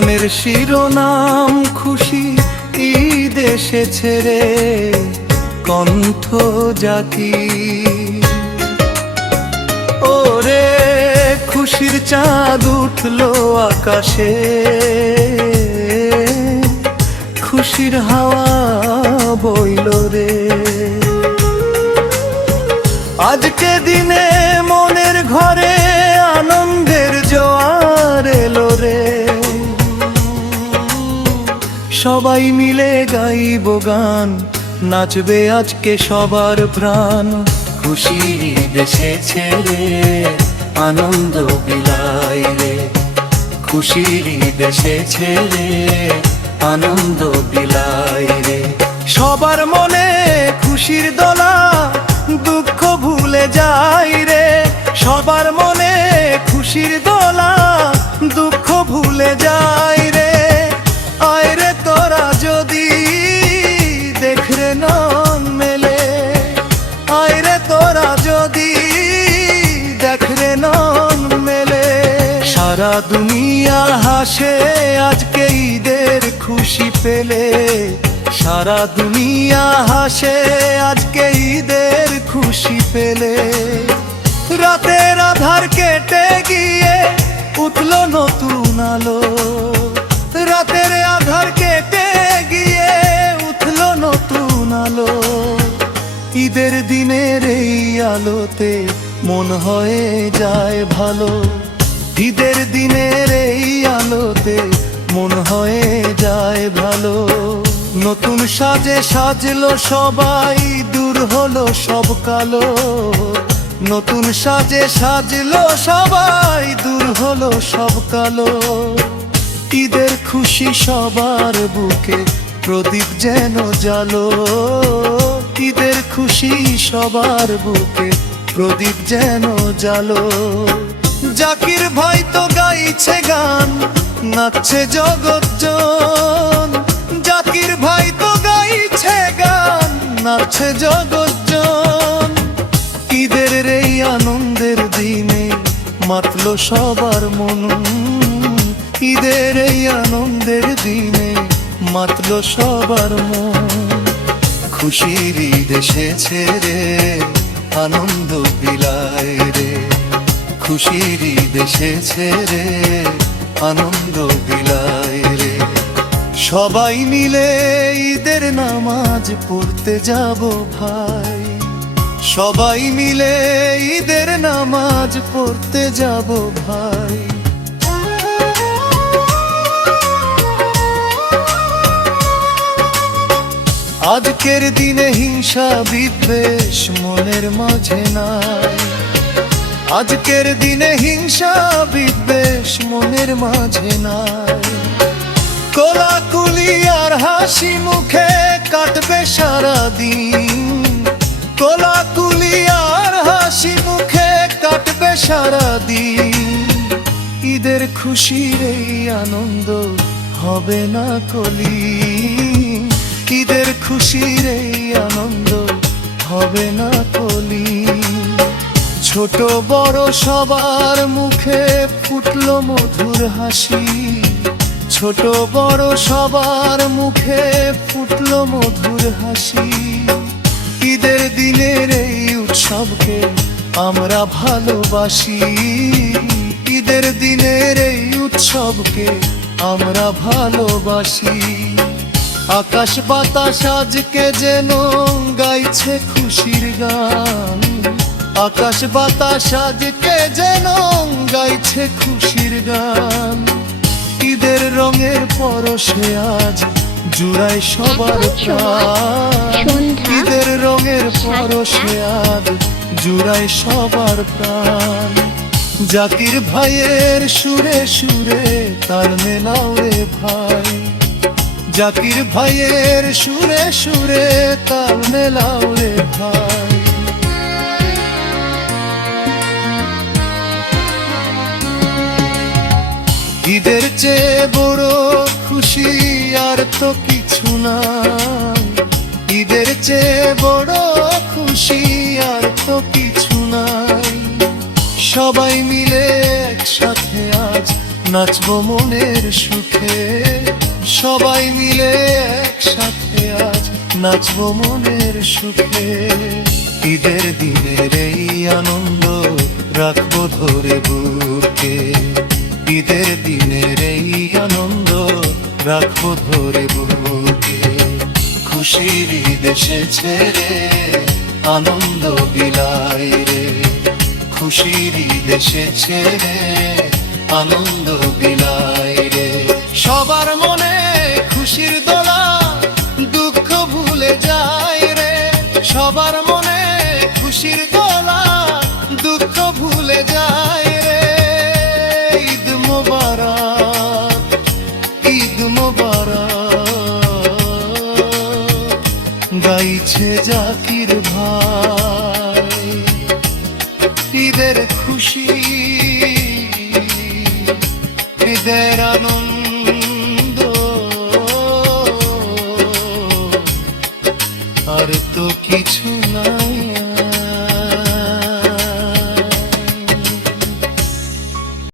গানের শিরোনাম খুশি, ঈদ এসেছে রে কণ্ঠ জাতি। ওরে খুশির চাঁদ উঠলো আকাশে, খুশির হাওয়া বইল রে। আজকে দিনে মনের ঘরে আনন্দের জোয়ার এলো রে। সবাই মিলে গাইব গান, নাচবে আজকে সবার প্রাণ। খুশির ঈদ এসেছে রে আনন্দ বিলাই রে। খুশির ঈদ এসেছে রে আনন্দ বিলাই রে। সবার মনে খুশির দোলা, দুঃখ ভুলে যাই রে। সবার মনে খুশির দোলা, দুঃখ ভুলে যাই রে। আয় রে তোরা যদি দেখরে নন মেলে, আয় রে তোরা যদি দেখরে নন মেলে। সারা দুনিয়া হাসে আজকে ঈদের খুশি পেলে। সারা দুনিয়া হাসে আজকে ঈদের খুশি পেলে। রাতের আধার কেটে গিয়ে উঠলো নতুন আলো। রাতের আধার কেটে গিয়ে উঠলো নতুন আলো। ঈদের দিনের এই আলোতে মন হয়ে যায় ভালো। ঈদের দিনের এই আলোতে মন হয়ে যায় ভালো। নতুন সাজে সাজলো সবাই, দূর হলো সব কালো। নতুন সাজে সাজলো সবাই, দূর হলো সব কালো। ঈদের খুশি সবার বুকে প্রদীপ যেন জালো। ঈদের খুশি সবার বুকে প্রদীপ যেন জালো। জাকির ভাই তো গাইছে গান, নাচছে জগৎজন। জাকির ভাই তো গাইছে গান, নাচছে জগৎজন। ঈদের এই আনন্দের দিনে মাতলো সবার মন। ঈদের এই আনন্দের দিনে মাতলো সবার মন। খুশির ঈদ এসেছে রে আনন্দ বিলায় রে। খুশির ঈদ এসেছে রে আনন্দ বিলায় রে। সবাই মিলে ঈদের নামাজ পড়তে যাব ভাই। সবাই মিলে ঈদের নামাজ পড়তে যাব ভাই। আজকের দিনে হিংসা বিদ্বেষ মনের মাঝে নাই। আজকের দিনে হিংসা বিদ্বেষ মনের মাঝে নাই। কোলাকুলি আর হাসি মুখে কাটবে সারা দিন। কোলাকুলি আর হাসি মুখে কাটবে সারা দিন। ঈদের খুশির এই আনন্দ হবে না কলি। ঈদের খুশির এই আনন্দ হবে না কলি। ছোট বড় সবার মুখে ফুটলো মধুর হাসি। ছোট বড় সবার মুখে ফুটলো মধুর হাসি। ঈদের দিনের এই উৎসবকে আমরা ভালোবাসি। ঈদের দিনের এই উৎসবকে আমরা ভালোবাসি। আকাশ বাতাস আজকে যেন গাইছে খুশির গান। আকাশ বাতাস আজকে যেন গাইছে খুশির গান। ঈদের রঙের পরশে আজ জুড়ায় সবার প্রাণ। ঈদের রঙের পরশে আজ জুড়ায় সবার প্রাণ। জাকির ভাইয়ের সুরে সুরে তাল মেলাও রে ভাই। জাকির ভাইয়ের সুরে সুরে তাল মেলাও রে ভাই। ঈদের চেয়ে বড় খুশি আর তো কিছু নাই। ঈদের চেয়ে বড় খুশি আর তো কিছু নাই। সবাই মিলে একসাথে আজ নাচবো মনের সুখে, সবাই মিলে একসাথে আজ নাচবো মনের সুখে। ঈদের দিনের এই আনন্দ রাখবো ধরে বুকে, ঈদের দিনের এই আনন্দ রাখবো ধরে বুকে। খুশির ঈদ এসেছে রে, আনন্দ বিলাই রে, খুশির ঈদ এসেছে রে, আনন্দ বিলাই রে। সবার মনে খুশির দোলা, দুঃখ ভুলে যায় রে, সবার মনে খুশির দোলা, দুঃখ ভুলে যায় রে। ঈদ মোবারক, ঈদ মোবারক, গাইছে জাকির ভাই। ঈদের খুশি, ঈদের আনন্দ, আর তো কিছু